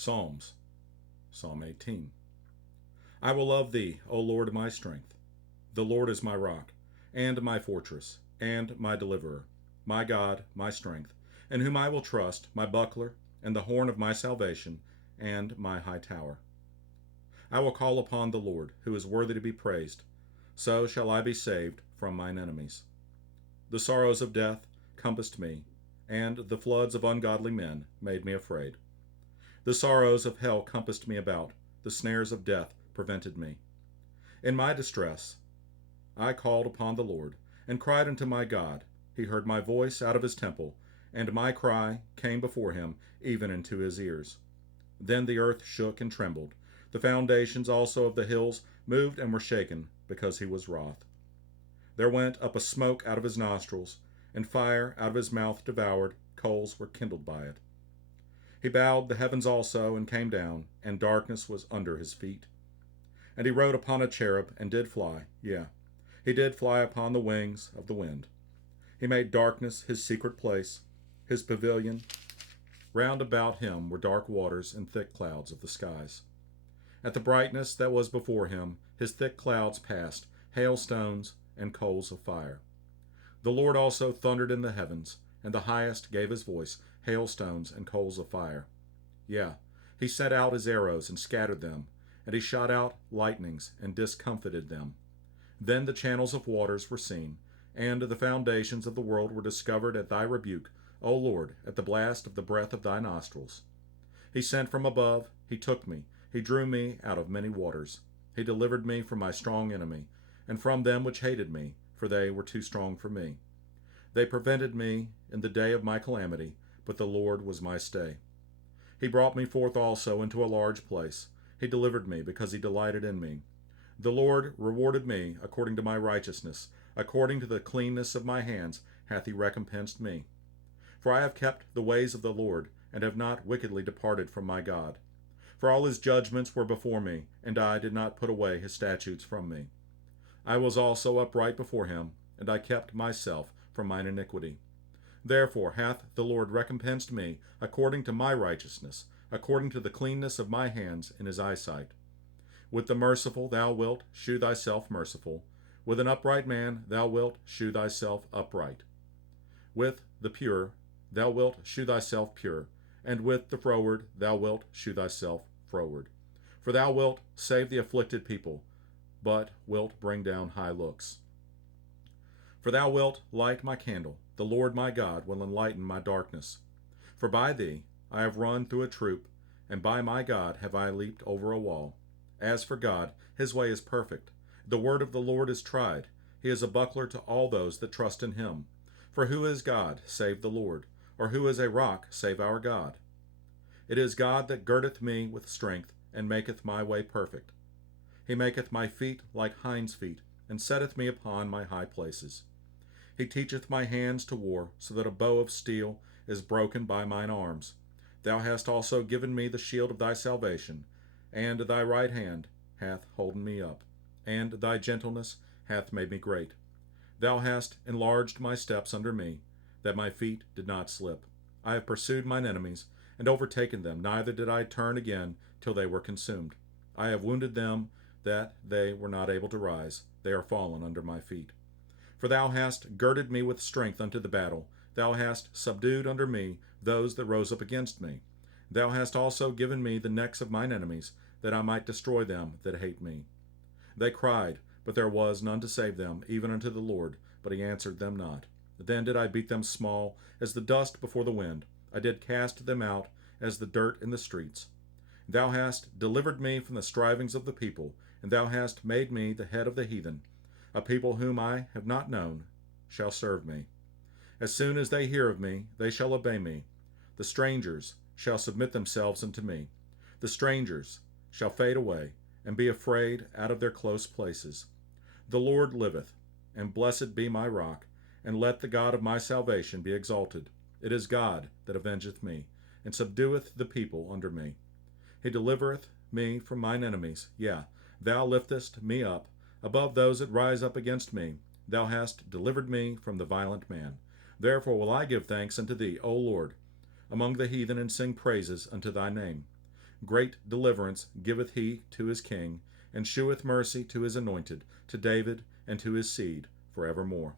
Psalms, Psalm 18. I will love thee, O Lord, my strength. The Lord is my rock, and my fortress, and my deliverer, my God, my strength, in whom I will trust, my buckler, and the horn of my salvation, and my high tower. I will call upon the Lord, who is worthy to be praised. So shall I be saved from mine enemies. The sorrows of death compassed me, and the floods of ungodly men made me afraid. The sorrows of hell compassed me about, the snares of death prevented me. In my distress I called upon the Lord, and cried unto my God. He heard my voice out of his temple, and my cry came before him even into his ears. Then the earth shook and trembled. The foundations also of the hills moved and were shaken, because he was wroth. There went up a smoke out of his nostrils, and fire out of his mouth devoured, coals were kindled by it. He bowed the heavens also, and came down, and darkness was under his feet. And he rode upon a cherub, and did fly, he did fly upon the wings of the wind. He made darkness his secret place, his pavilion. Round about him were dark waters and thick clouds of the skies. At the brightness that was before him, his thick clouds passed, hailstones and coals of fire. The Lord also thundered in the heavens, and the highest gave his voice, hailstones and coals of fire. He sent out his arrows and scattered them, and he shot out lightnings and discomfited them. Then the channels of waters were seen, and the foundations of the world were discovered at thy rebuke, O Lord, at the blast of the breath of thy nostrils. He sent from above, he took me, he drew me out of many waters. He delivered me from my strong enemy, and from them which hated me, for they were too strong for me. They prevented me in the day of my calamity, but the Lord was my stay. He brought me forth also into a large place. He delivered me, because he delighted in me. The Lord rewarded me according to my righteousness, according to the cleanness of my hands hath he recompensed me. For I have kept the ways of the Lord, and have not wickedly departed from my God. For all his judgments were before me, and I did not put away his statutes from me. I was also upright before him, and I kept myself from mine iniquity. Therefore hath the Lord recompensed me according to my righteousness, according to the cleanness of my hands in his eyesight. With the merciful thou wilt shew thyself merciful. With an upright man thou wilt shew thyself upright. With the pure thou wilt shew thyself pure, and with the froward thou wilt shew thyself froward. For thou wilt save the afflicted people, but wilt bring down high looks. For thou wilt light my candle, the Lord my God will enlighten my darkness. For by thee I have run through a troop, and by my God have I leaped over a wall. As for God, his way is perfect. The word of the Lord is tried. He is a buckler to all those that trust in him. For who is God, save the Lord? Or who is a rock, save our God? It is God that girdeth me with strength, and maketh my way perfect. He maketh my feet like hinds' feet, and setteth me upon my high places. He teacheth my hands to war, so that a bow of steel is broken by mine arms. Thou hast also given me the shield of thy salvation, and thy right hand hath holden me up, and thy gentleness hath made me great. Thou hast enlarged my steps under me, that my feet did not slip. I have pursued mine enemies, and overtaken them, neither did I turn again till they were consumed. I have wounded them that they were not able to rise. They are fallen under my feet. For thou hast girded me with strength unto the battle. Thou hast subdued under me those that rose up against me. Thou hast also given me the necks of mine enemies, that I might destroy them that hate me. They cried, but there was none to save them, even unto the Lord, but he answered them not. Then did I beat them small, as the dust before the wind. I did cast them out, as the dirt in the streets. Thou hast delivered me from the strivings of the people, and thou hast made me the head of the heathen. A people whom I have not known shall serve me. As soon as they hear of me, they shall obey me. The strangers shall submit themselves unto me. The strangers shall fade away, and be afraid out of their close places. The Lord liveth, and blessed be my rock, and let the God of my salvation be exalted. It is God that avengeth me, and subdueth the people under me. He delivereth me from mine enemies. Thou liftest me up above those that rise up against me. Thou hast delivered me from the violent man. Therefore will I give thanks unto thee, O Lord, among the heathen, and sing praises unto thy name. Great deliverance giveth he to his king, and sheweth mercy to his anointed, to David and to his seed for evermore.